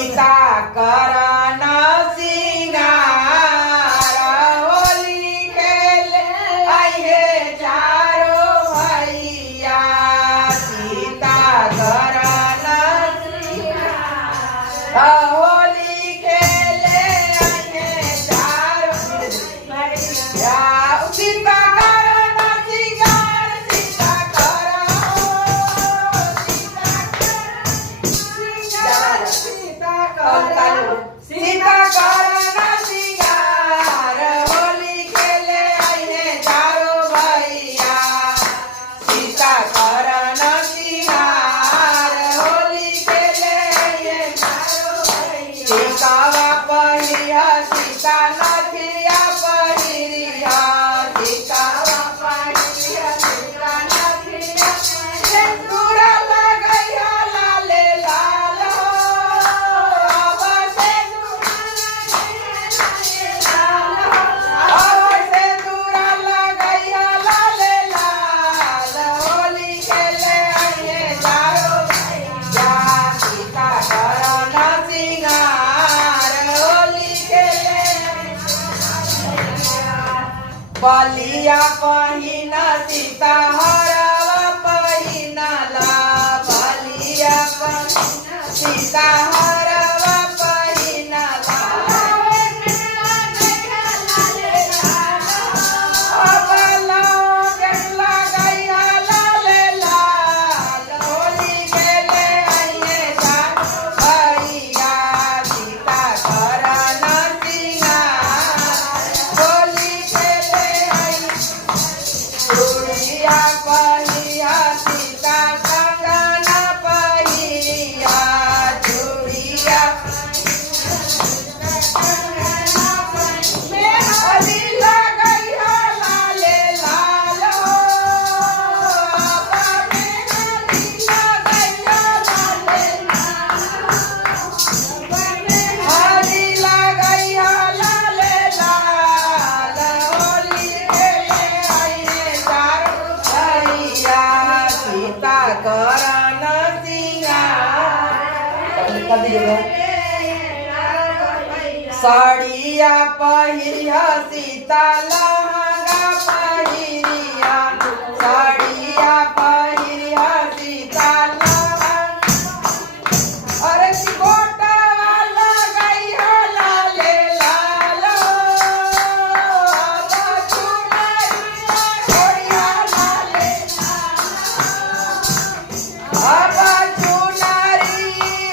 सीता करन सिंगार होली खेले आइहे चारो भैया सीता करन सिंगार होली खेले आइहे चारो भैया सीता सीता करन सिंगार होली खेले आइहे चारो भैया सीता करन सिंगार होली खेले आइहे चारो भैया टीकावा पहिरिया सीता नथिया पहिरिया टीकावा पहिरिया सीता नथिया सिंदूरा लगैया लाले लाल बलिया पहिन सीता हरवा पहिनला बलिया पहिन सीता हरवा पहिनला होली खेले आइहे चारो भैया सीता करन सिंगार होली खेले चूड़िया पहिरिया सीता कंगन पहिरिया चूड़िया मेहंदी लगैया लाले लाल मेहंदी लगैया लाले हरी लगैया लाले लाल होली खेले आइहे चारो भैया सीता करन सिंगार साड़िया पहिरिया सीता लहंगा पहिरिया साड़िया पहिरिया सीता लहंगा अरे चिकोटा वाला गैया लाले लाल छोड़िया लाले अब चुनारी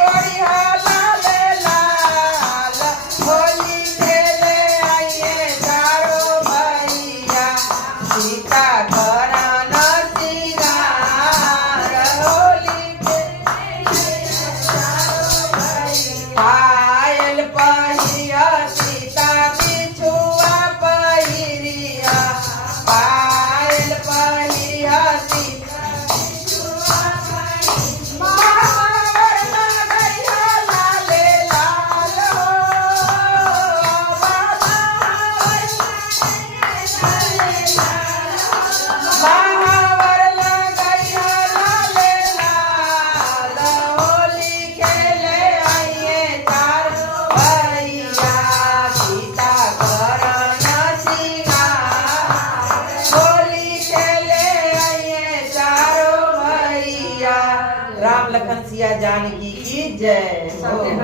ओढ़िया लाले लाल होली खेले आइहे चारो भैया सीता करन सिंगार होली खेले चारो भैया पायल पहिरिया सीता बिछुआ पहिरिया पायल पहिरिया सीता बिछुआ महावर लगैया लाले लाल महावर लगैया लाले लाल होली खेले आइहे चारो भैया सीता करन सिंगार होली खेले आइहे चारो भैया। राम लखन सिया जानकी की जय हो।